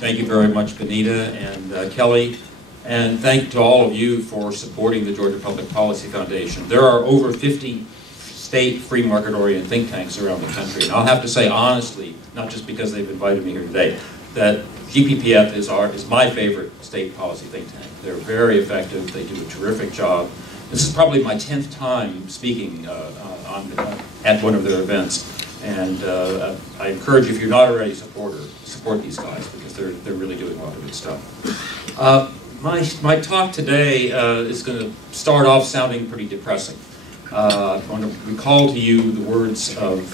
Thank you very much, Benita and Kelly. And thank you to all of you for supporting the Georgia Public Policy Foundation. There are over 50 state free market-oriented think tanks around the country. And I'll have to say honestly, not just because they've invited me here today, that GPPF is my favorite state policy think tank. They're very effective. They do a terrific job. This is probably my 10th time speaking at one of their events. And I encourage you, if you're not already a supporter, support these guys because they're really doing a lot of good stuff. My talk today is going to start off sounding pretty depressing. I want to recall to you the words from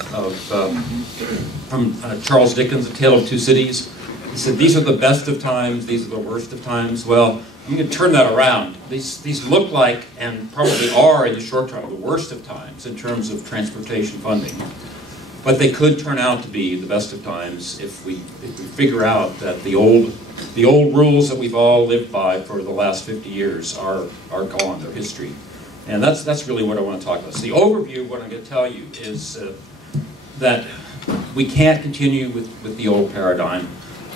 Charles Dickens' A Tale of Two Cities. He said, "These are the best of times, these are the worst of times." Well, I'm going to turn that around. These look like, and probably are in the short term, the worst of times in terms of transportation funding. But they could turn out to be the best of times if we figure out that the old rules that we've all lived by for the last 50 years are gone, they're history. And that's really what I want to talk about. So the overview, what I'm going to tell you is that we can't continue with the old paradigm.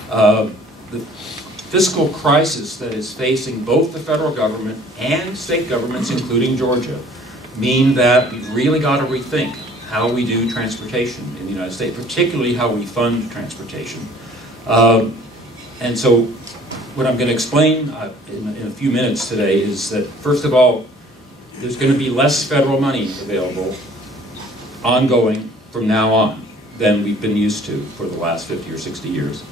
The fiscal crisis that is facing both the federal government and state governments, including Georgia, mean that we've really got to rethink how we do transportation in the United States, particularly how we fund transportation. And so what I'm going to explain in a few minutes today is that, first of all, there's going to be less federal money available ongoing from now on than we've been used to for the last 50 or 60 years.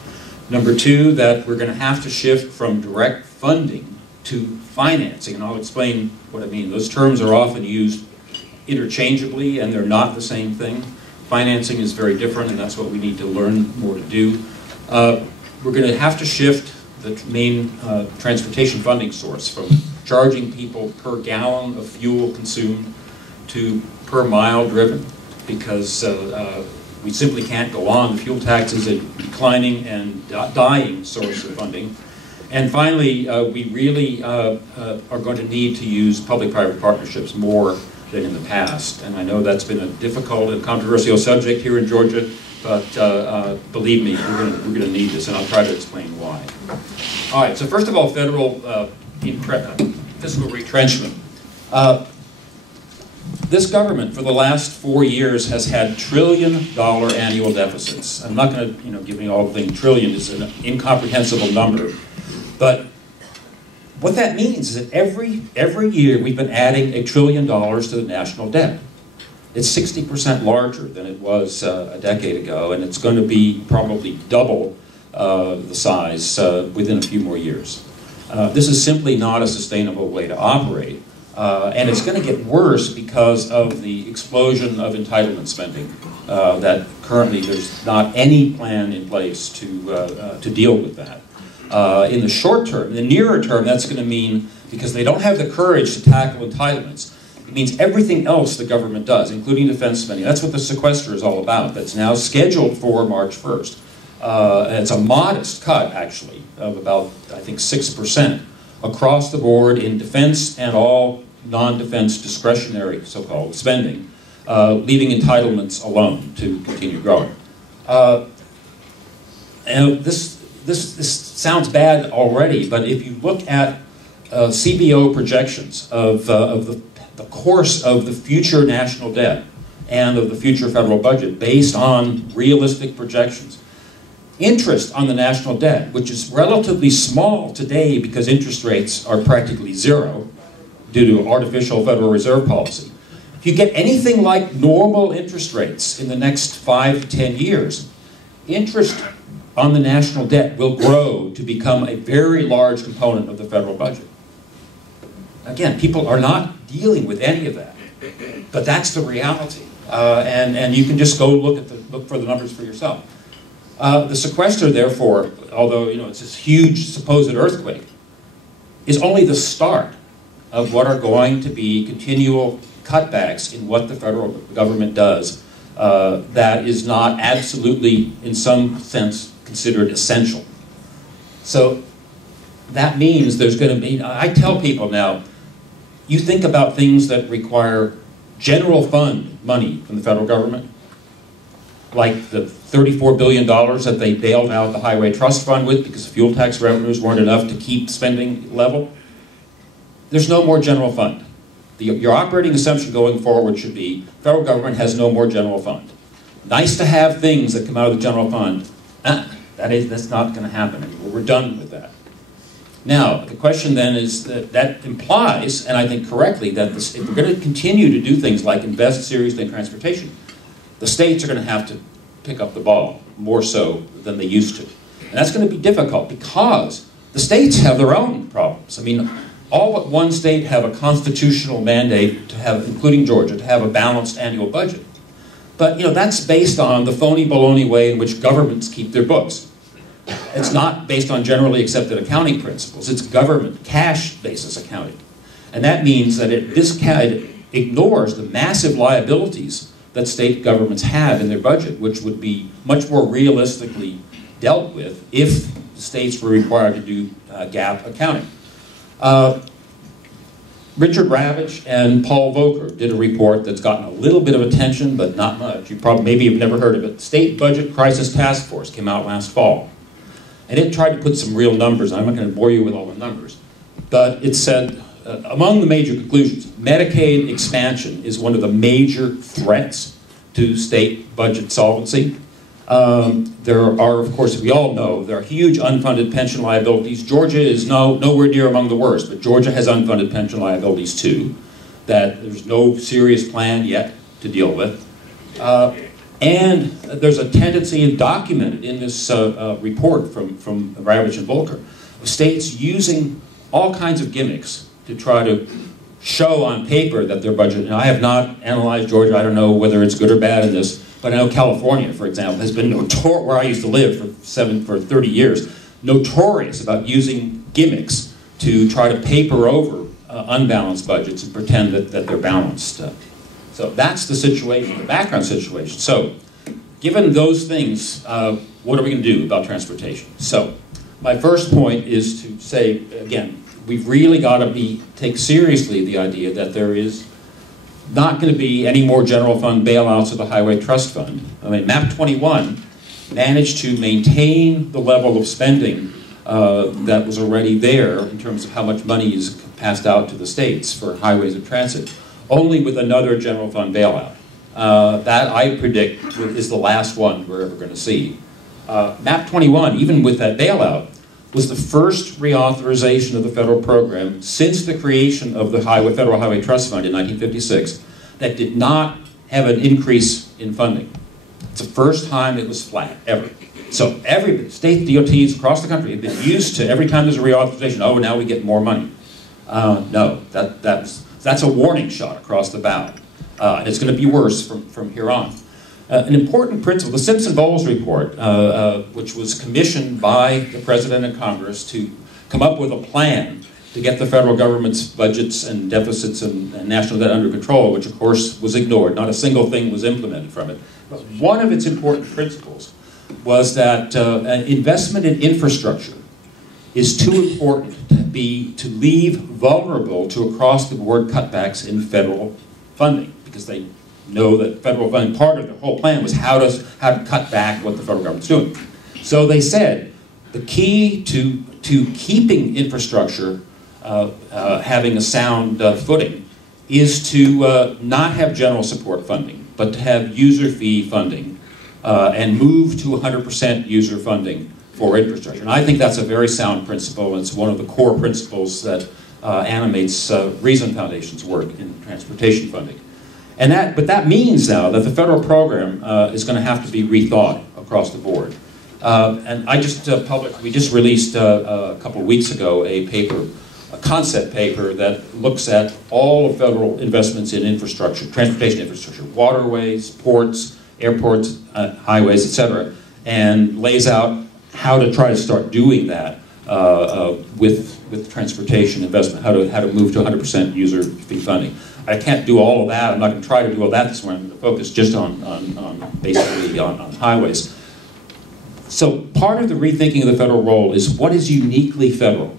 Number two, that we're going to have to shift from direct funding to financing, and I'll explain what I mean. Those terms are often used interchangeably, and they're not the same thing. Financing is very different, and that's what we need to learn more to do. We're going to have to shift the main transportation funding source from charging people per gallon of fuel consumed to per mile driven, because we simply can't go on. The fuel tax is a declining and dying source of funding. And finally, we really are going to need to use public-private partnerships more than in the past. And I know that's been a difficult and controversial subject here in Georgia, but believe me, we're going to need this, and I'll try to explain why. All right, so first of all, federal fiscal retrenchment. This government, for the last 4 years, has had $1 trillion annual deficits. I'm not going to, give all the things. Trillion is an incomprehensible number, but what that means is that every year we've been adding $1 trillion to the national debt. It's 60% larger than it was a decade ago, and it's going to be probably double the size within a few more years. This is simply not a sustainable way to operate, and it's going to get worse because of the explosion of entitlement spending. That currently there's not any plan in place to deal with that. In the short term, in the nearer term, that's going to mean, because they don't have the courage to tackle entitlements, it means everything else the government does, including defense spending. That's what the sequester is all about. That's now scheduled for March 1st. And it's a modest cut, actually, of about, I think, 6% across the board in defense and all non-defense discretionary, so-called, spending, leaving entitlements alone to continue growing. And this sounds bad already, but if you look at CBO projections of the course of the future national debt and of the future federal budget based on realistic projections, interest on the national debt, which is relatively small today because interest rates are practically zero due to artificial Federal Reserve policy. If you get anything like normal interest rates in the next 5 to 10 years, interest on the national debt will grow to become a very large component of the federal budget. Again, people are not dealing with any of that, but that's the reality. And you can just go look for the numbers for yourself. The sequester, therefore, although it's this huge supposed earthquake, is only the start of what are going to be continual cutbacks in what the federal government does that is not absolutely, in some sense, considered essential. So that means there's going to be, I tell people now, you think about things that require general fund money from the federal government, like the $34 billion that they bailed out the Highway Trust Fund with because fuel tax revenues weren't enough to keep spending level. There's no more general fund. Your operating assumption going forward should be federal government has no more general fund. Nice to have things that come out of the general fund. That's not going to happen anymore. We're done with that. Now, the question then is that implies, and I think correctly, that if we're going to continue to do things like invest seriously in transportation, the states are going to have to pick up the ball more so than they used to. And that's going to be difficult because the states have their own problems. I mean, all but one state have a constitutional mandate to have, including Georgia, to have a balanced annual budget. But, you know, that's based on the phony baloney way in which governments keep their books. It's not based on generally accepted accounting principles. It's government, cash basis accounting. And that means that it ignores the massive liabilities that state governments have in their budget, which would be much more realistically dealt with if the states were required to do GAAP accounting. Richard Ravitch and Paul Volcker did a report that's gotten a little bit of attention, but not much. You probably maybe have never heard of it. State Budget Crisis Task Force came out last fall. And it tried to put some real numbers. I'm not going to bore you with all the numbers. But it said, among the major conclusions, Medicaid expansion is one of the major threats to state budget solvency. There are, of course, we all know, there are huge unfunded pension liabilities. Georgia is nowhere near among the worst, but Georgia has unfunded pension liabilities too, that there's no serious plan yet to deal with. And there's a tendency, documented in this report from Ravitch and Volcker, of states using all kinds of gimmicks to try to show on paper that their budget, and I have not analyzed Georgia, I don't know whether it's good or bad in this, but I know California, for example, has been notorious, where I used to live for 30 years, notorious about using gimmicks to try to paper over unbalanced budgets and pretend that they're balanced. So that's the situation, the background situation. So, given those things, what are we going to do about transportation? So, my first point is to say, again, we've really got to take seriously the idea that there is not going to be any more general fund bailouts of the Highway Trust Fund. I mean, MAP 21 managed to maintain the level of spending that was already there in terms of how much money is passed out to the states for highways and transit, only with another general fund bailout. That, I predict, is the last one we're ever going to see. MAP 21, even with that bailout, was the first reauthorization of the federal program since the creation of the Federal Highway Trust Fund in 1956 that did not have an increase in funding. It's the first time it was flat, ever. So every state DOTs across the country have been used to, every time there's a reauthorization, oh, now we get more money. No, that's a warning shot across the bow. And it's going to be worse from here on. An important principle, the Simpson-Bowles report, which was commissioned by the President and Congress to come up with a plan to get the federal government's budgets and deficits and national debt under control, which of course was ignored. Not a single thing was implemented from it. But one of its important principles was that investment in infrastructure is too important to leave vulnerable to across-the-board cutbacks in federal funding, because they know that federal funding, part of the whole plan was how to cut back what the federal government's doing. So they said the key to keeping infrastructure having a sound footing is to not have general support funding, but to have user fee funding and move to 100% user funding for infrastructure. And I think that's a very sound principle, and it's one of the core principles that animates Reason Foundation's work in transportation funding. But that means now that the federal program is going to have to be rethought across the board. And we just released a couple of weeks ago a concept paper that looks at all of federal investments in infrastructure, transportation infrastructure, waterways, ports, airports, highways, etc., and lays out how to try to start doing that with transportation investment, how to move to 100% user fee funding. I can't do all of that. I'm not going to try to do all that this morning. I'm going to focus just basically on highways. So part of the rethinking of the federal role is what is uniquely federal.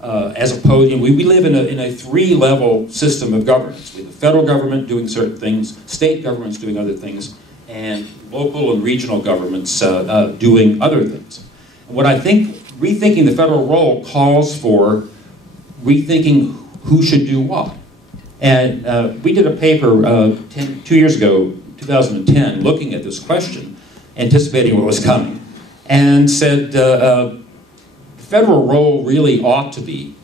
As opposed, we live in a three-level system of governance. We have the federal government doing certain things, state governments doing other things, and local and regional governments doing other things. What I think rethinking the federal role calls for rethinking who should do what. And we did a paper 2 years ago, 2010, looking at this question, anticipating what was coming, and said the federal role really ought to be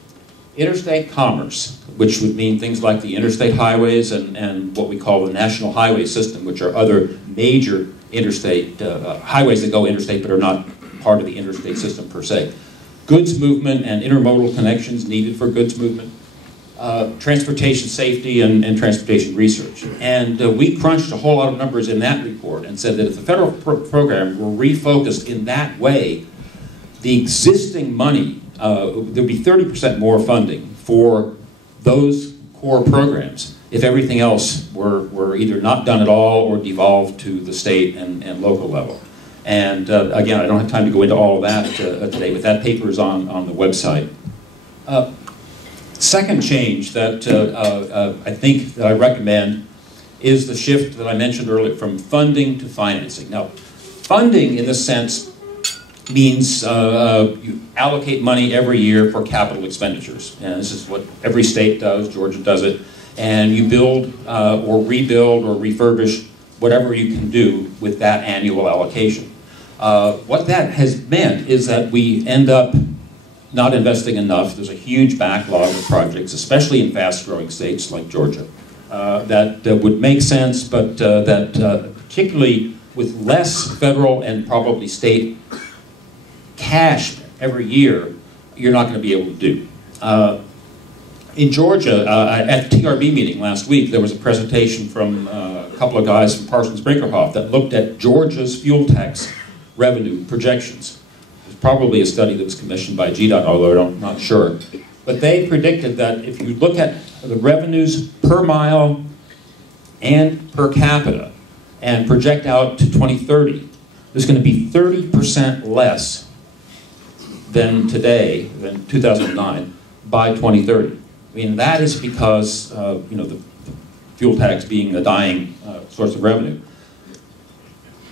interstate commerce, which would mean things like the interstate highways and what we call the national highway system, which are other major interstate highways that go interstate but are not part of the interstate system per se. Goods movement and intermodal connections needed for goods movement, transportation safety and transportation research. And we crunched a whole lot of numbers in that report and said that if the federal program were refocused in that way, the existing money, there'd be 30% more funding for those core programs if everything else were either not done at all or devolved to the state and local level. And again, I don't have time to go into all of that today, but that paper is on the website. Second change that I think that I recommend is the shift that I mentioned earlier from funding to financing. Now, funding in this sense means you allocate money every year for capital expenditures. And this is what every state does, Georgia does it. And you build or rebuild or refurbish whatever you can do with that annual allocation. What that has meant is that we end up not investing enough. There's a huge backlog of projects, especially in fast-growing states like Georgia, that would make sense, but that particularly with less federal and probably state cash every year, you're not going to be able to do. In Georgia, at the TRB meeting last week, there was a presentation from a couple of guys from Parsons Brinkerhoff that looked at Georgia's fuel tax revenue projections. It was probably a study that was commissioned by GDOT, although I'm not sure. But they predicted that if you look at the revenues per mile and per capita and project out to 2030, there's going to be 30% less than today, than 2009, by 2030. I mean, that is because, you know, the fuel tax being a dying source of revenue.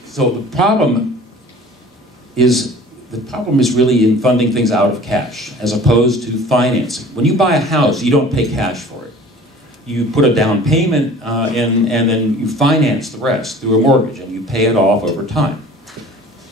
So the problem is really in funding things out of cash, as opposed to financing. When you buy a house, you don't pay cash for it. You put a down payment and then you finance the rest through a mortgage, and you pay it off over time.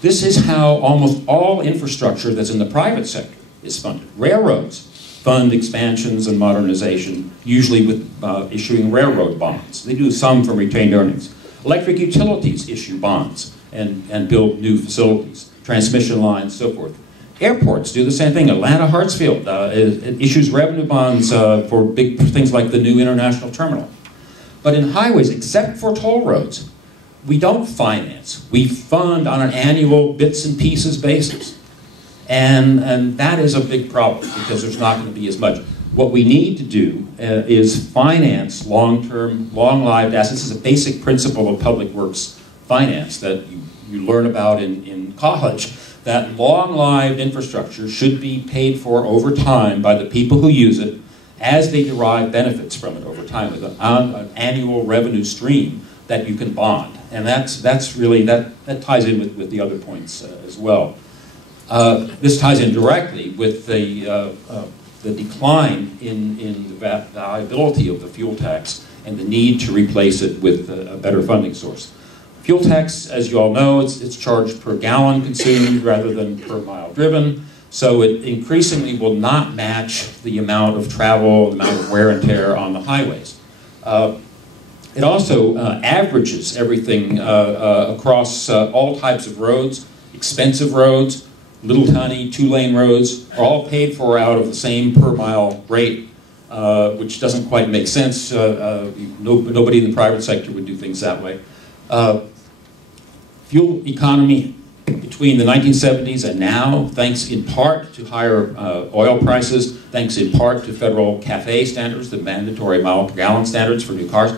This is how almost all infrastructure that's in the private sector is funded. Railroads fund expansions and modernization, usually with issuing railroad bonds. They do some from retained earnings. Electric utilities issue bonds and build new facilities, transmission lines, so forth. Airports do the same thing. Atlanta Hartsfield it issues revenue bonds for big things like the new international terminal. But in highways, except for toll roads, we don't finance. We fund on an annual bits and pieces basis. And that is a big problem because there's not going to be as much. What we need to do is finance long-term, long-lived assets. This is a basic principle of public works finance that you learn about in college, that long-lived infrastructure should be paid for over time by the people who use it as they derive benefits from it over time with an annual revenue stream that you can bond. And that's really, that ties in with the other points as well. This ties in directly with the decline in the viability of the fuel tax and the need to replace it with a better funding source. Fuel tax, as you all know, it's charged per gallon consumed rather than per mile driven, so it increasingly will not match the amount of travel, the amount of wear and tear on the highways. It also averages everything across all types of roads. Expensive roads, little tiny 2-lane roads are all paid for out of the same per mile rate, which doesn't quite make sense. Nobody in the private sector would do things that way. Fuel economy between the 1970s and now, thanks in part to higher oil prices, thanks in part to federal CAFE standards, the mandatory mile per gallon standards for new cars,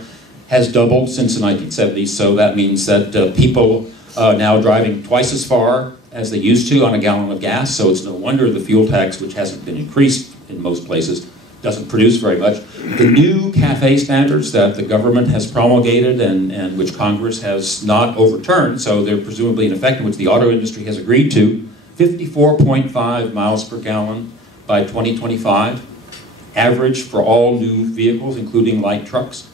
has doubled since the 1970s. So that means that people now driving twice as far as they used to on a gallon of gas. So it's no wonder the fuel tax, which hasn't been increased in most places, doesn't produce very much. The new CAFE standards that the government has promulgated and which Congress has not overturned, so they're presumably in effect, which the auto industry has agreed to, 54.5 miles per gallon by 2025, average for all new vehicles, including light trucks.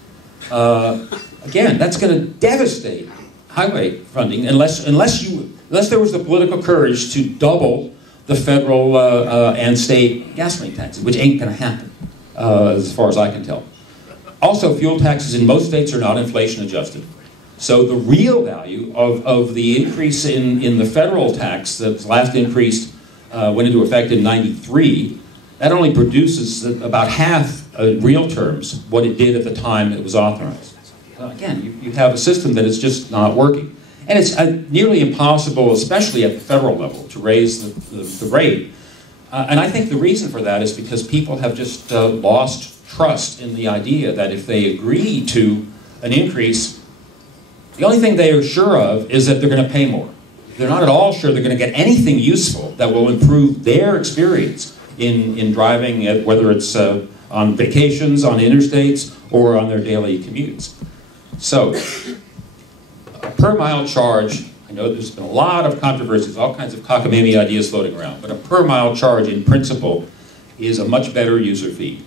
Again, that's going to devastate highway funding unless there was the political courage to double the federal and state gasoline taxes, which ain't going to happen, as far as I can tell. Also, fuel taxes in most states are not inflation adjusted. So the real value of the increase in the federal tax that last increased went into effect in '93, that only produces about half, in real terms, what it did at the time it was authorized. Again, you have a system that is just not working. And it's nearly impossible, especially at the federal level, to raise the rate. And I think the reason for that is because people have just lost trust in the idea that if they agree to an increase, the only thing they are sure of is that they're going to pay more. They're not at all sure they're going to get anything useful that will improve their experience in driving, whether it's on vacations, on interstates, or on their daily commutes. So, a per mile charge, I know there's been a lot of controversies, all kinds of cockamamie ideas floating around, but a per mile charge in principle is a much better user fee.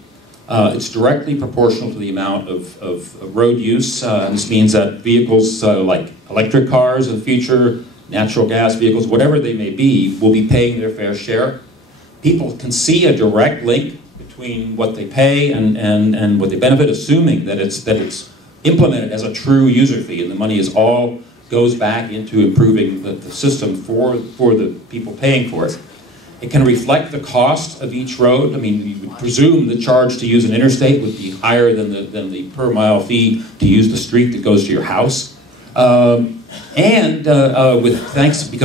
It's directly proportional to the amount of road use. This means that vehicles like electric cars in the future, natural gas vehicles, whatever they may be, will be paying their fair share. People can see a direct link between what they pay and what they benefit, assuming that it's implemented as a true user fee, and the money goes back into improving the system for the people paying for it. It can reflect the cost of each road. I mean, you would presume the charge to use an interstate would be higher than the per mile fee to use the street that goes to your house. Because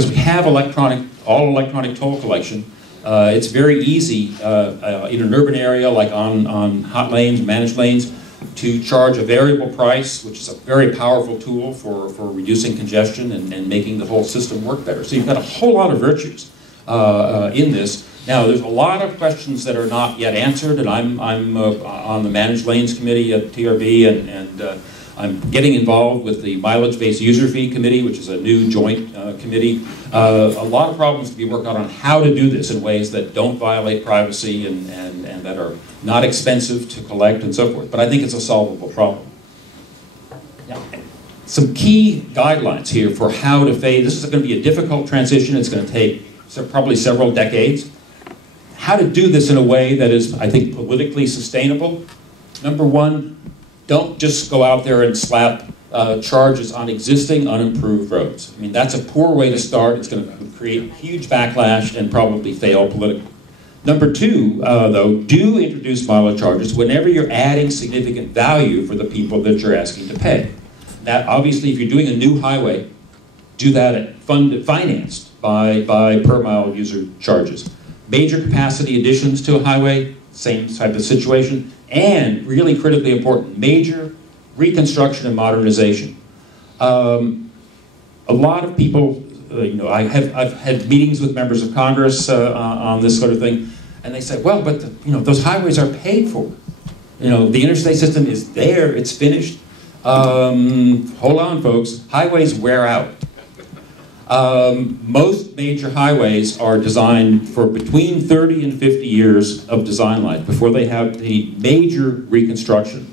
we have all electronic toll collection, it's very easy in an urban area like on hot lanes, managed lanes, to charge a variable price, which is a very powerful tool for reducing congestion and making the whole system work better. So you've got a whole lot of virtues in this. Now, there's a lot of questions that are not yet answered, and I'm on the Managed Lanes Committee at TRB, and I'm getting involved with the Mileage-Based User Fee Committee, which is a new joint committee. A lot of problems to be worked out on how to do this in ways that don't violate privacy and that are not expensive to collect and so forth. But I think it's a solvable problem. Now, some key guidelines here for how to phase. This is going to be a difficult transition. It's going to take probably several decades. How to do this in a way that is, I think, politically sustainable. Number one, don't just go out there and slap charges on existing unimproved roads. I mean, that's a poor way to start. It's going to create huge backlash and probably fail politically. Number two, though, do introduce mileage charges whenever you're adding significant value for the people that you're asking to pay. That, obviously, if you're doing a new highway, do that financed by per mile user charges. Major capacity additions to a highway, same type of situation. And, really critically important, major reconstruction and modernization. A lot of people, I've had meetings with members of Congress on this sort of thing, and they say, well, but those highways are paid for. The interstate system is there, it's finished. Hold on, folks, highways wear out. Most major highways are designed for between 30 and 50 years of design life before they have the major reconstruction.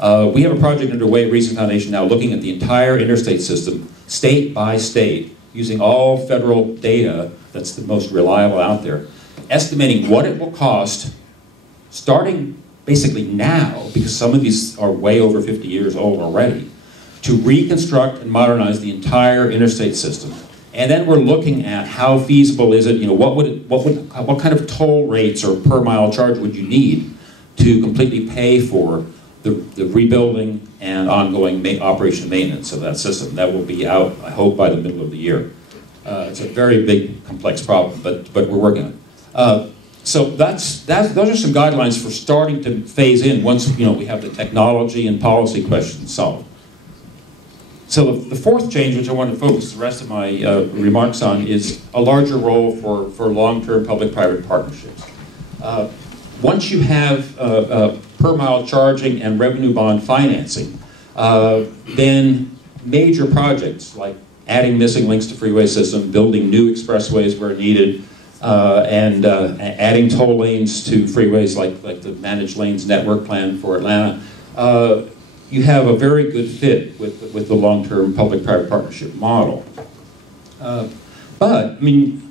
We have a project underway at Rethink Foundation now looking at the entire interstate system, state by state, using all federal data that's the most reliable out there, estimating what it will cost, starting basically now, because some of these are way over 50 years old already, to reconstruct and modernize the entire interstate system. And then we're looking at how feasible is it, what kind of toll rates or per mile charge would you need to completely pay for the rebuilding and ongoing operation and maintenance of that system. That will be out, I hope, by the middle of the year. It's a very big, complex problem, but we're working on it. So those are some guidelines for starting to phase in once we have the technology and policy questions solved. So the fourth change, which I want to focus the rest of my remarks on, is a larger role for long-term public-private partnerships. once you have per mile charging and revenue bond financing, then major projects like adding missing links to freeway system, building new expressways where needed, and adding toll lanes to freeways like the managed lanes network plan for Atlanta, you have a very good fit with the long-term public-private partnership model. But, I mean,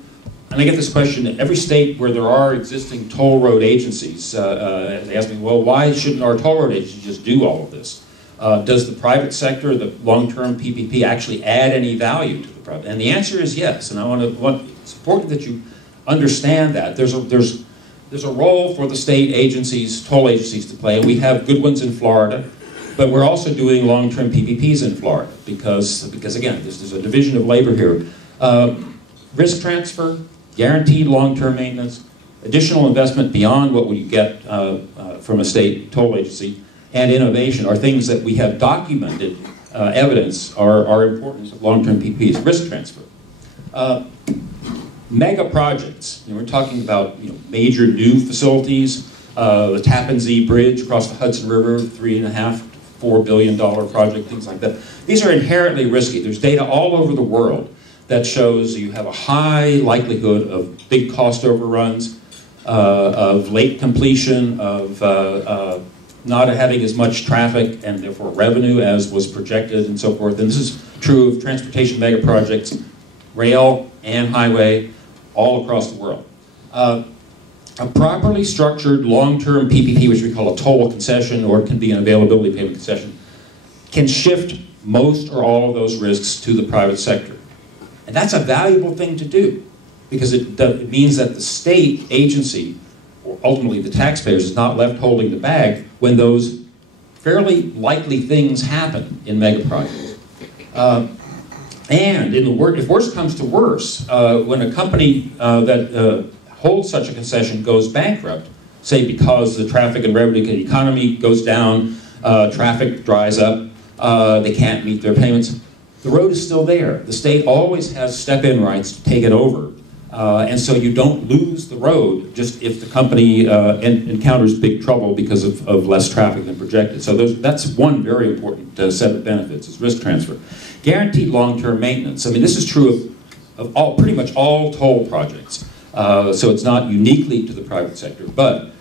and I get this question in every state where there are existing toll road agencies. They ask me, well, why shouldn't our toll road agency just do all of this? Does the private sector, the long-term PPP, actually add any value to the private? And the answer is yes. And it's important that you understand that. There's a role for the state agencies, toll agencies to play, and we have good ones in Florida. But we're also doing long-term PPPs in Florida because again, there's a division of labor here. Risk transfer, guaranteed long-term maintenance, additional investment beyond what we get from a state toll agency, and innovation are things that we have documented evidence are important long-term PPPs. Risk transfer. Mega projects. We're talking about major new facilities, the Tappan Zee Bridge across the Hudson River, $3.5 to $4 billion project, things like that. These are inherently risky. There's data all over the world that shows you have a high likelihood of big cost overruns, of late completion, of not having as much traffic and therefore revenue as was projected and so forth. And this is true of transportation mega projects, rail and highway, all across the world. A properly structured long-term PPP, which we call a toll concession, or it can be an availability payment concession, can shift most or all of those risks to the private sector. And that's a valuable thing to do, because it means that the state agency, or ultimately the taxpayers, is not left holding the bag when those fairly likely things happen in mega projects. And if worse comes to worse, when a company that holds such a concession goes bankrupt, say because the traffic and revenue economy goes down, traffic dries up, they can't meet their payments, the road is still there. The state always has step-in rights to take it over. And so you don't lose the road just if the company encounters big trouble because of less traffic than projected. So that's one very important set of benefits, is risk transfer. Guaranteed long-term maintenance. I mean, this is true of pretty much all toll projects. So it's not uniquely to the private sector. But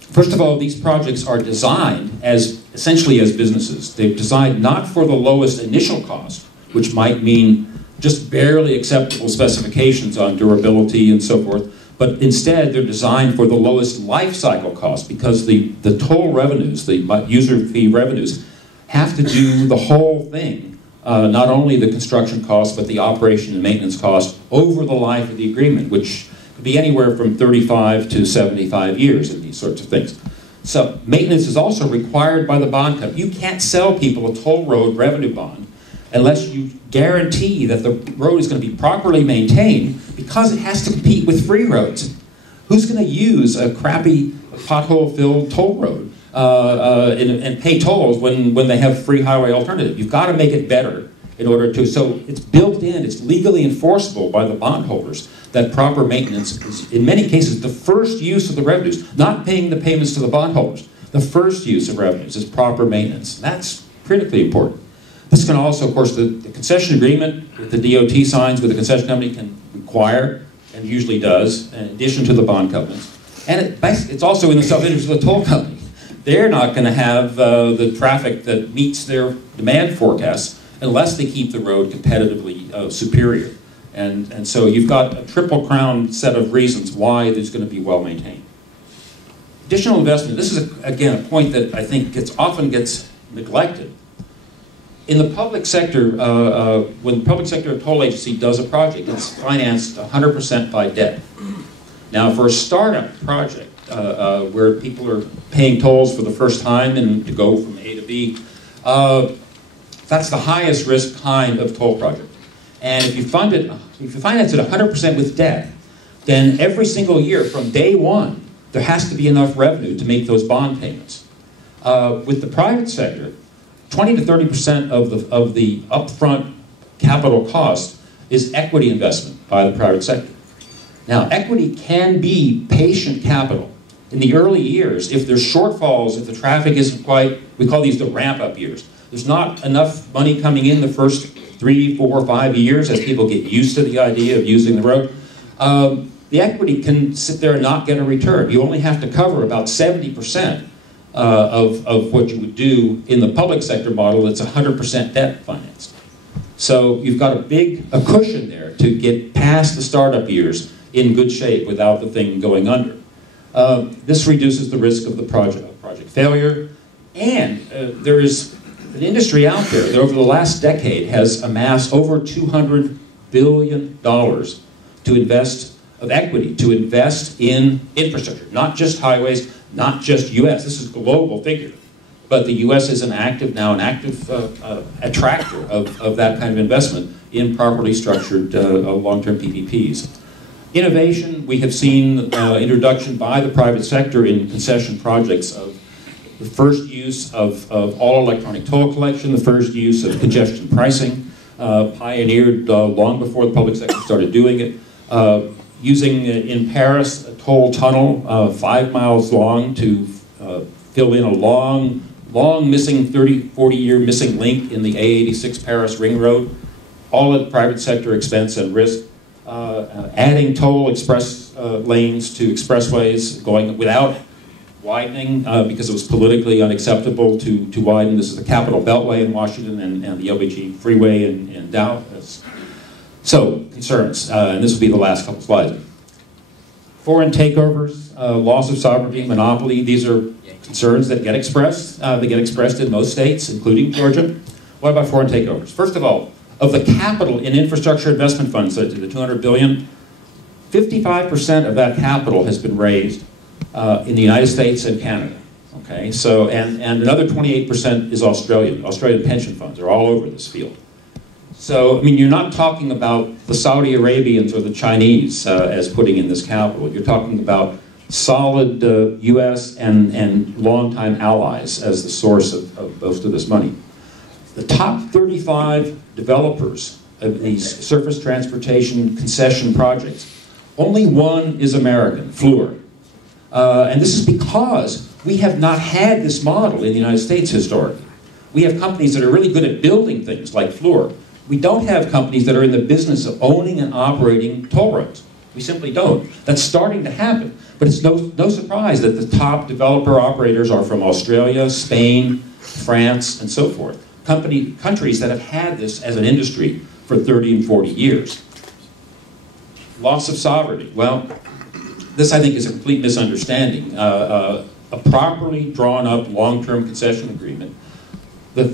first of all, these projects are designed essentially as businesses. They're designed not for the lowest initial cost, which might mean just barely acceptable specifications on durability and so forth, but instead they're designed for the lowest life cycle cost, because the toll revenues, the user fee revenues, have to do the whole thing, not only the construction cost, but the operation and maintenance cost over the life of the agreement, which could be anywhere from 35 to 75 years in these sorts of things. So maintenance is also required by the bond company. You can't sell people a toll road revenue bond unless you guarantee that the road is going to be properly maintained, because it has to compete with free roads. Who's going to use a crappy pothole-filled toll road and pay tolls when they have free highway alternative? You've got to make it better in order to, so it's built in, it's legally enforceable by the bondholders that proper maintenance is, in many cases, the first use of the revenues, not paying the payments to the bondholders. The first use of revenues is proper maintenance. That's critically important. This can also, of course, the concession agreement that the DOT signs with the concession company can require, and usually does, in addition to the bond covenants. And it's also in the self-interest of the toll company. They're not going to have the traffic that meets their demand forecasts unless they keep the road competitively superior. And so you've got a triple crown set of reasons why it's going to be well maintained. Additional investment. This is, again, a point that I think often gets neglected. In the public sector, when the public sector toll agency does a project, it's financed 100% by debt. Now, for a startup project where people are paying tolls for the first time and to go from A to B, that's the highest risk kind of toll project. And if you finance it 100% with debt, then every single year from day one, there has to be enough revenue to make those bond payments. With the private sector, 20 to 30% of the upfront capital cost is equity investment by the private sector. Now, equity can be patient capital. In the early years, if there's shortfalls, if the traffic isn't quite, we call these the ramp-up years. There's not enough money coming in the first 3, 4, 5 years as people get used to the idea of using the road. The equity can sit there and not get a return. You only have to cover about 70% of what you would do in the public sector model that's 100% debt financed. So you've got a cushion there to get past the startup years in good shape without the thing going under. This reduces the risk of the project failure, and there is an industry out there that over the last decade has amassed over $200 billion to invest of equity, to invest in infrastructure, not just highways, not just US. This is a global figure, but the US is an active attractor of that kind of investment in properly structured long-term PPPs. Innovation, we have seen introduction by the private sector in concession projects of the first use of all electronic toll collection, the first use of congestion pricing, pioneered long before the public sector started doing it. Using in Paris a toll tunnel 5 miles long to fill in a long missing 30, 40-year missing link in the A86 Paris ring road, all at private sector expense and risk. Adding toll express lanes to expressways, going without widening because it was politically unacceptable to widen. This is the Capitol Beltway in Washington and the LBG Freeway in Dallas. So, concerns, and this will be the last couple slides. Foreign takeovers, loss of sovereignty, monopoly, these are concerns that get expressed. They get expressed in most states, including Georgia. What about foreign takeovers? First of all, of the capital in infrastructure investment funds, so the $200 billion, 55% of that capital has been raised in the United States and Canada. Okay, so, and another 28% is Australian. Australian pension funds are all over this field. So, I mean, you're not talking about the Saudi Arabians or the Chinese as putting in this capital. You're talking about solid US and longtime allies as the source of most of this money. The top 35 developers of these surface transportation concession projects, only one is American, Fluor. And this is because we have not had this model in the United States historically. We have companies that are really good at building things like Fluor. We don't have companies that are in the business of owning and operating toll roads. We simply don't. That's starting to happen. But it's no surprise that the top developer operators are from Australia, Spain, France, and so forth. Countries that have had this as an industry for 30 and 40 years. Loss of sovereignty. Well, this I think is a complete misunderstanding. A properly drawn up long-term concession agreement.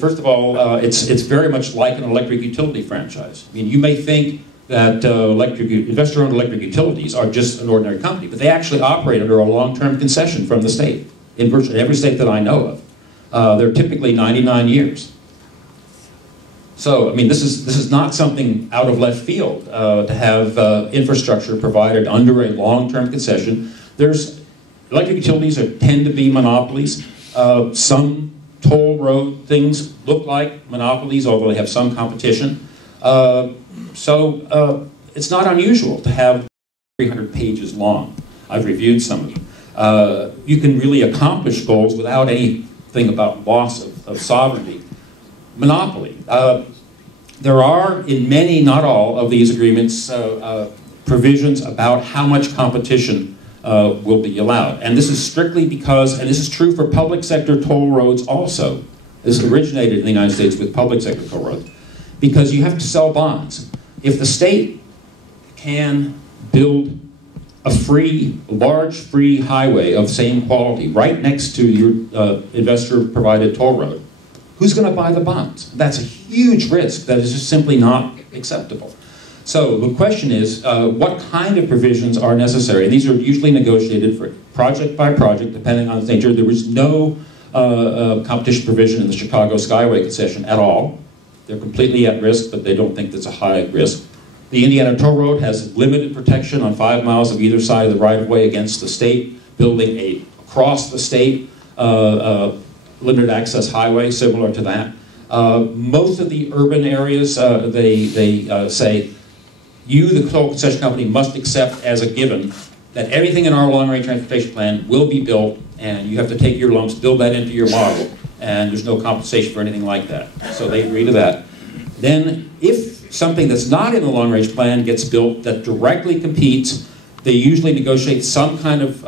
First of all, it's very much like an electric utility franchise. I mean, you may think that investor-owned electric utilities are just an ordinary company, but they actually operate under a long-term concession from the state, in virtually every state that I know of. They're typically 99 years. So, I mean, this is not something out of left field to have infrastructure provided under a long-term concession. Electric utilities tend to be monopolies. Some toll road things look like monopolies, although they have some competition. So it's not unusual to have 300 pages long. I've reviewed some of them. You can really accomplish goals without anything about loss of sovereignty. Monopoly. There are, in many, not all, of these agreements, provisions about how much competition will be allowed. And this is strictly because, and this is true for public sector toll roads also. This originated in the United States with public sector toll roads. Because you have to sell bonds. If the state can build a large free highway of same quality right next to your investor-provided toll road, who's going to buy the bonds? That's a huge risk that is just simply not acceptable. So the question is, what kind of provisions are necessary? And these are usually negotiated for project by project, depending on its nature. There was no competition provision in the Chicago Skyway concession at all. They're completely at risk, but they don't think that's a high risk. The Indiana Toll Road has limited protection on 5 miles of either side of the right-of-way against the state, building across the state limited access highway, similar to that. Most of the urban areas, they say, you, the toll concession company, must accept as a given that everything in our long-range transportation plan will be built, and you have to take your lumps, build that into your model, and there's no compensation for anything like that. So they agree to that. Then, if something that's not in the long-range plan gets built that directly competes, they usually negotiate some kind of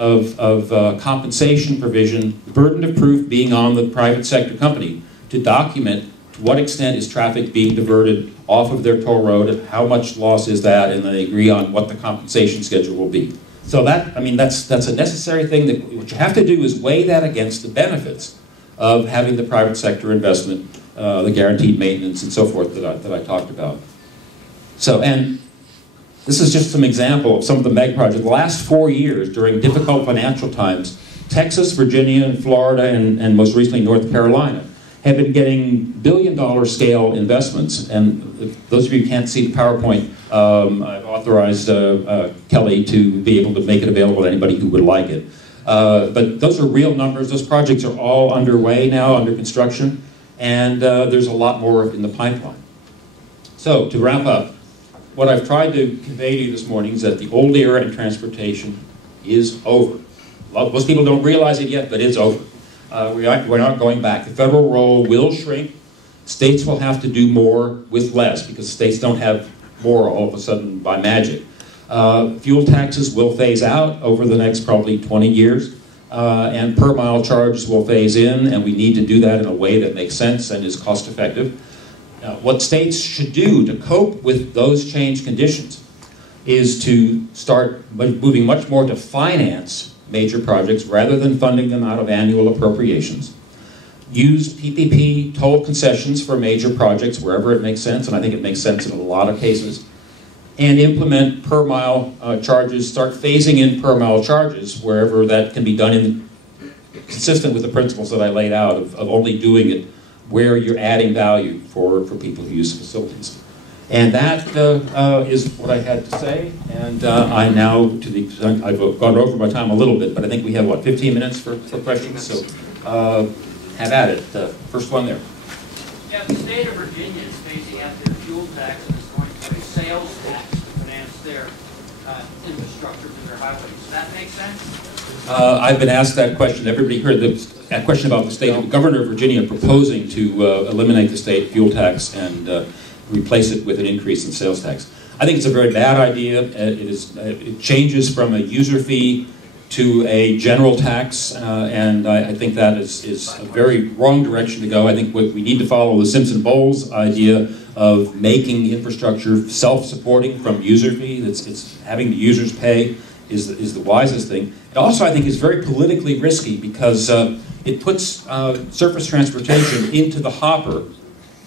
compensation provision, burden of proof being on the private sector company to document to what extent is traffic being diverted off of their toll road, how much loss is that, and they agree on what the compensation schedule will be. So that, I mean, that's a necessary thing. That what you have to do is weigh that against the benefits of having the private sector investment, the guaranteed maintenance, and so forth that I talked about. So, and this is just some example of some of the mega projects. The last 4 years, during difficult financial times, Texas, Virginia, and Florida, and most recently North Carolina, have been getting billion-dollar scale investments. And if those of you who can't see the PowerPoint, I've authorized Kelly to be able to make it available to anybody who would like it. But those are real numbers. Those projects are all underway now, under construction, and there's a lot more in the pipeline. So, to wrap up, what I've tried to convey to you this morning is that the old era in transportation is over. Most people don't realize it yet, but it's over. We're not going back. The federal role will shrink. States will have to do more with less, because states don't have more all of a sudden by magic. Fuel taxes will phase out over the next probably 20 years, and per mile charges will phase in, and we need to do that in a way that makes sense and is cost effective. What states should do to cope with those changed conditions is to start moving much more to finance major projects rather than funding them out of annual appropriations. Use PPP toll concessions for major projects wherever it makes sense, and I think it makes sense in a lot of cases. And implement per mile charges, start phasing in per mile charges wherever that can be done consistent with the principles that I laid out of only doing it where you're adding value for people who use facilities. And that is what I had to say, and I now, I've gone over my time a little bit, but I think we have, what, 15 minutes for questions? So have at it. First one there. Yeah, the state of Virginia is phasing out their fuel tax and is going to a sales tax to finance their infrastructure for their highways. Does that make sense? I've been asked that question. Everybody heard that question about the state. The governor of Virginia proposing to eliminate the state fuel tax and replace it with an increase in sales tax. I think it's a very bad idea. It changes from a user fee to a general tax, and I think that is a very wrong direction to go. I think we need to follow the Simpson-Bowles idea of making infrastructure self-supporting from user fee. It's having the users pay is the wisest thing. It also, I think, is very politically risky because it puts surface transportation into the hopper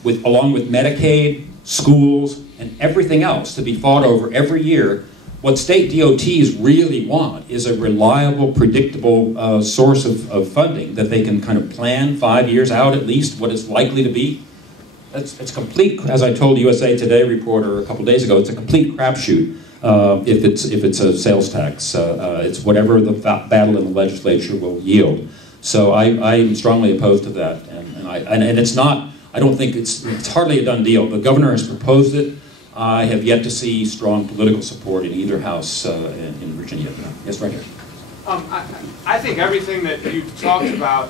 along with Medicaid, schools, and everything else to be fought over every year. What state DOTs really want is a reliable, predictable source of funding that they can kind of plan 5 years out at least what it's likely to be. It's complete, as I told USA Today reporter a couple days ago, it's a complete crapshoot if it's a sales tax. It's whatever the battle in the legislature will yield. So I'm strongly opposed to that, and it's not. I don't think it's hardly a done deal. The governor has proposed it. I have yet to see strong political support in either house in Virginia. Yes, right here. I think everything that you've talked about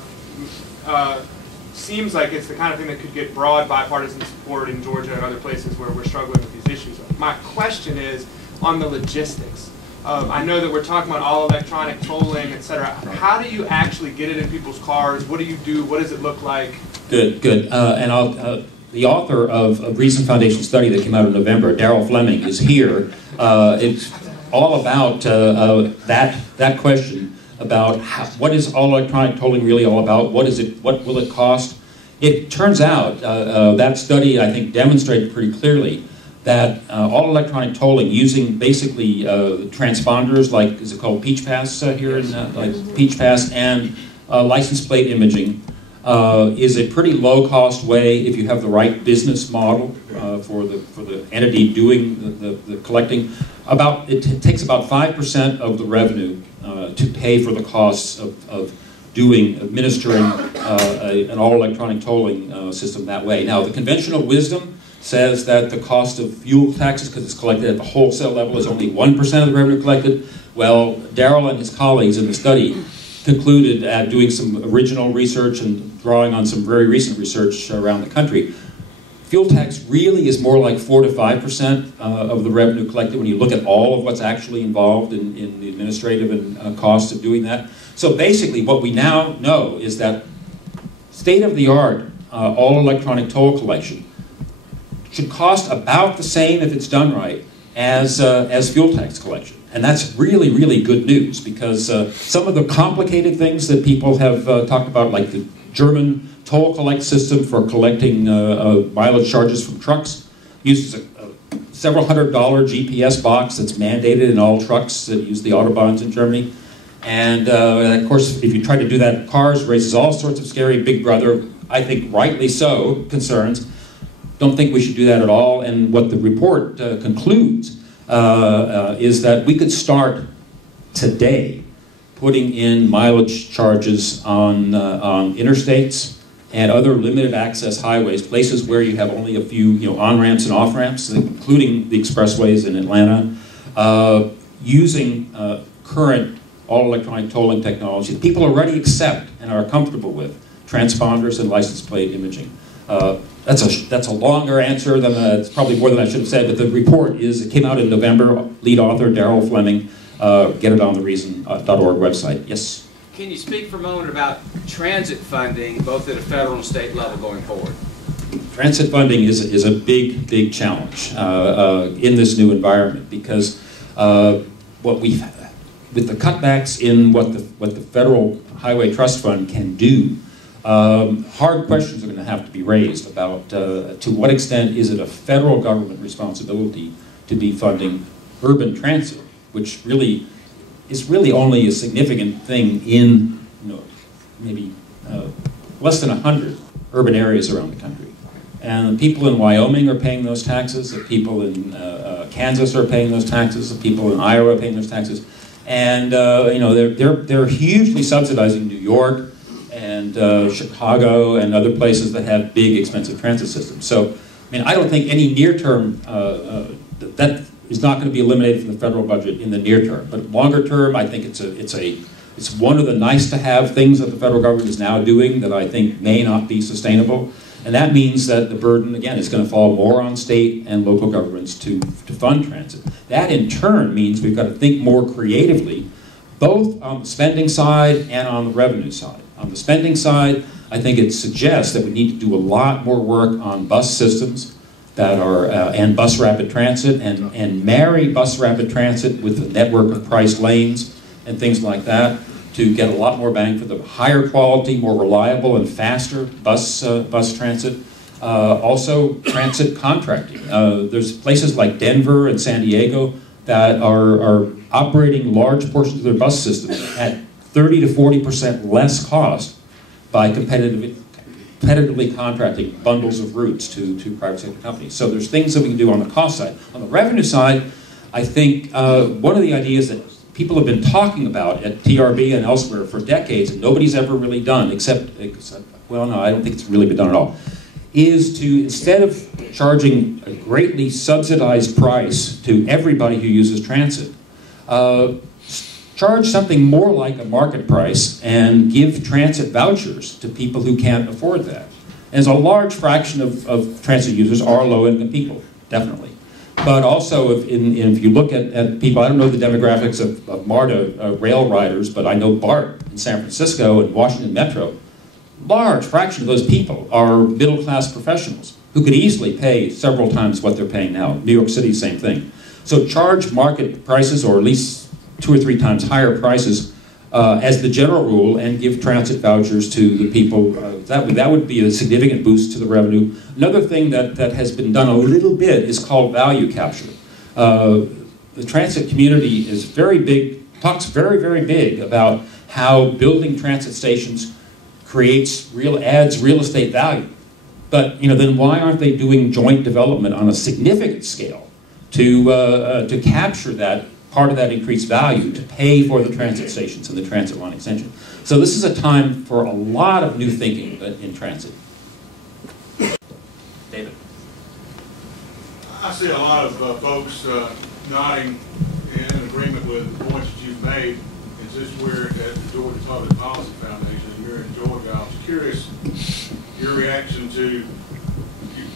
seems like it's the kind of thing that could get broad bipartisan support in Georgia and other places where we're struggling with these issues. My question is on the logistics. I know that we're talking about all electronic tolling, et cetera. How do you actually get it in people's cars? What do you do? What does it look like? Good. And the author of a recent Foundation study that came out in November, Darrell Fleming, is here. It's all about that question about what is all electronic tolling really all about? What is it? What will it cost? It turns out that study, I think, demonstrated pretty clearly that all electronic tolling using basically transponders like, is it called Peach Pass here in like Peach Pass, and license plate imaging is a pretty low-cost way if you have the right business model for the entity doing the collecting. It takes about 5% of the revenue to pay for the costs of administering an all-electronic tolling system that way. Now, the conventional wisdom says that the cost of fuel taxes, because it's collected at the wholesale level, is only 1% of the revenue collected. Well, Darrell and his colleagues in the study concluded, doing some original research and drawing on some very recent research around the country, fuel tax really is more like 4 to 5% of the revenue collected when you look at all of what's actually involved in the administrative and costs of doing that. So basically what we now know is that state-of-the-art all electronic toll collection should cost about the same if it's done right as fuel tax collection. And that's really, really good news, because some of the complicated things that people have talked about, like the German toll collect system for collecting mileage charges from trucks, uses a several $100 GPS box that's mandated in all trucks that use the Autobahns in Germany. And of course, if you try to do that in cars, raises all sorts of scary Big Brother, I think rightly so, concerns. Don't think we should do that at all. And what the report concludes is that we could start today putting in mileage charges on interstates and other limited access highways, places where you have only a few on-ramps and off-ramps, including the expressways in Atlanta, using current all-electronic tolling technology that people already accept and are comfortable with, transponders and license plate imaging. That's a longer answer than it's probably more than I should have said, but the report it came out in November. Lead author Darrell Fleming. Get it on the Reason.org website. Yes. Can you speak for a moment about transit funding, both at a federal and state level going forward? Transit funding is a big challenge in this new environment, because with the cutbacks in what the Federal Highway Trust Fund can do, hard questions are going to have to be raised about to what extent is it a federal government responsibility to be funding urban transit, which really is only a significant thing in maybe less than 100 urban areas around the country. And the people in Wyoming are paying those taxes, the people in Kansas are paying those taxes, the people in Iowa are paying those taxes. And they're hugely subsidizing New York and Chicago and other places that have big, expensive transit systems. So, I mean, I don't think any near-term, that is not going to be eliminated from the federal budget in the near term. But longer term, I think it's one of the nice-to-have things that the federal government is now doing that I think may not be sustainable. And that means that the burden, again, is going to fall more on state and local governments to fund transit. That, in turn, means we've got to think more creatively, both on the spending side and on the revenue side. On the spending side, I think it suggests that we need to do a lot more work on bus systems that are, and bus rapid transit, and marry bus rapid transit with a network of priced lanes and things like that to get a lot more bang for the higher quality, more reliable and faster bus transit. Also, transit contracting. There's places like Denver and San Diego that are operating large portions of their bus system at 30 to 40% less cost by competitively contracting bundles of routes to private sector companies. So there's things that we can do on the cost side. On the revenue side, I think one of the ideas that people have been talking about at TRB and elsewhere for decades, and nobody's ever really done, except well, no, I don't think it's really been done at all, is to, instead of charging a greatly subsidized price to everybody who uses transit, charge something more like a market price and give transit vouchers to people who can't afford that. And a large fraction of transit users are low-income people, definitely. But also, if you look at people, I don't know the demographics of MARTA rail riders, but I know BART in San Francisco and Washington Metro. Large fraction of those people are middle-class professionals who could easily pay several times what they're paying now. New York City, same thing. So charge market prices, or at least 2 or 3 times higher prices as the general rule, and give transit vouchers to the people. That would be a significant boost to the revenue. Another thing that has been done a little bit is called value capture. The transit community is very big, talks very big about how building transit stations adds real estate value. But then why aren't they doing joint development on a significant scale to capture that part of that increased value to pay for the transit stations and the transit line extension? So this is a time for a lot of new thinking in transit. David. I see a lot of folks nodding in in agreement with the points that you've made. Is this where at the Georgia Public Policy Foundation, and you're in Georgia, I was curious your reaction to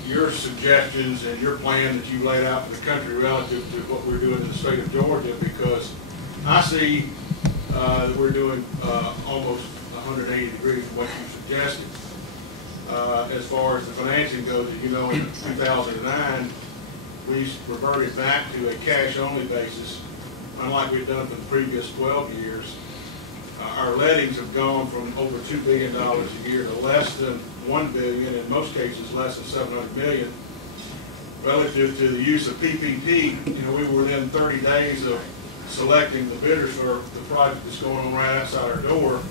your suggestions and your plan that you laid out for the country relative to what we're doing in the state of Georgia, because I see that we're doing almost 180 degrees from what you suggested. As far as the financing goes, as you know, in 2009, we reverted back to a cash-only basis, unlike we've done for the previous 12 years. Our lettings have gone from over $2 billion a year to less than $1 billion, in most cases less than $700 million. Relative to the use of PPP, you know, we were within 30 days of selecting the bidders for the project that's going on right outside our door.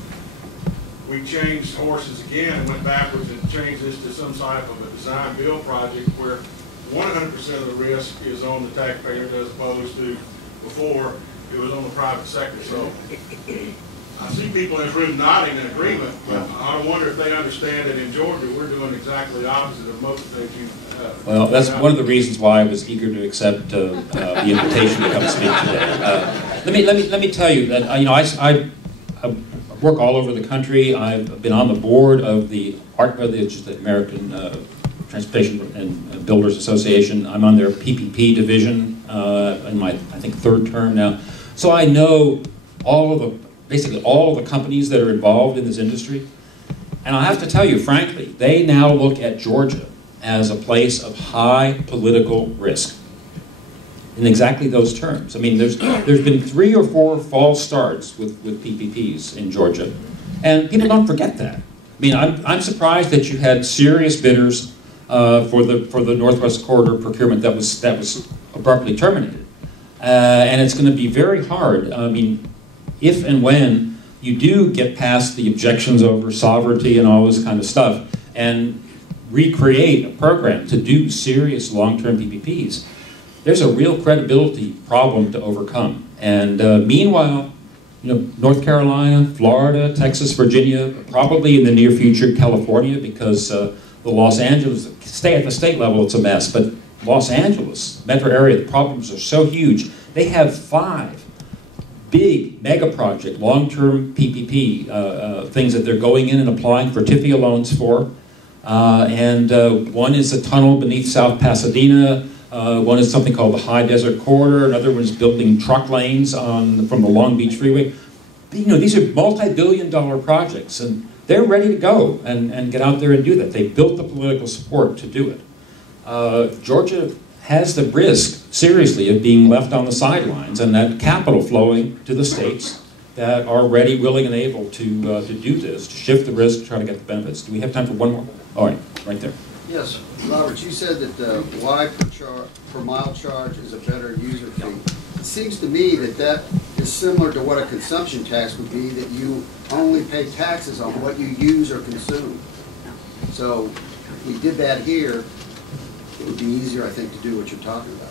We changed horses again and went backwards and changed this to some type of a design-build project where 100% of the risk is on the taxpayer as opposed to before it was on the private sector. So I see people in this room nodding in agreement. I wonder if they understand that in Georgia we're doing exactly the opposite of most of the things you have. Well, that's one of the reasons why I was eager to accept the invitation to come speak today. Let me tell you that you know I work all over the country. I've been on the board of the American Transportation and Builders Association. I'm on their PPP division in my, I think, third term now. So I know basically all of the companies that are involved in this industry. And I have to tell you, frankly, they now look at Georgia as a place of high political risk. In exactly those terms. I mean, there's been 3 or 4 false starts with PPPs in Georgia, and people don't forget that. I mean, I'm surprised that you had serious bidders for the Northwest Corridor procurement that was abruptly terminated, and it's going to be very hard. I mean, if and when you do get past the objections over sovereignty and all this kind of stuff, and recreate a program to do serious long-term PPPs. There's a real credibility problem to overcome. And meanwhile, you know, North Carolina, Florida, Texas, Virginia, probably in the near future, California, because the Los Angeles, at the state level, it's a mess, but Los Angeles, metro area, the problems are so huge. They have 5 big mega project, long-term PPP things that they're going in and applying for TIFIA loans for. One is a tunnel beneath South Pasadena. One is something called the High Desert Corridor. Another one is building truck lanes from the Long Beach Freeway. You know, these are multi-billion-dollar projects, and they're ready to go and get out there and do that. They built the political support to do it. Georgia has the risk, seriously, of being left on the sidelines, and that capital flowing to the states that are ready, willing, and able to do this, to shift the risk, to try to get the benefits. Do we have time for one more? All right, right there. Yes, Robert, you said that the Y per mile charge is a better user fee. It seems to me that that is similar to what a consumption tax would be, that you only pay taxes on what you use or consume. So if we did that here, it would be easier, I think, to do what you're talking about.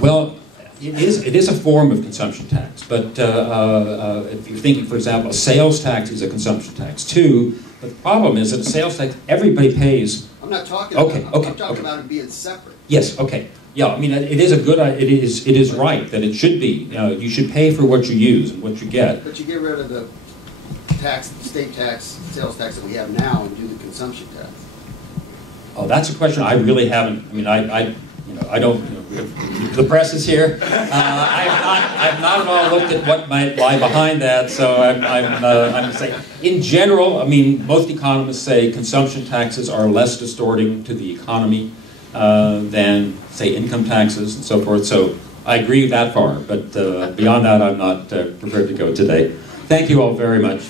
Well, it is a form of consumption tax, but if you're thinking, for example, a sales tax is a consumption tax too, but the problem is that a sales tax, everybody pays. I'm not talking about it. I'm talking about it being separate. Yes, okay. Yeah, I mean, it is a good, it is right that it should be. You should pay for what you use and what you get. But you get rid of the tax, state tax, sales tax that we have now and do the consumption tax. Oh, that's a question I really haven't, I mean, I don't, the press is here. I've not at all looked at what might lie behind that, so I'm saying, in general, I mean, most economists say consumption taxes are less distorting to the economy than, say, income taxes and so forth, so I agree that far, but beyond that, I'm not prepared to go today. Thank you all very much.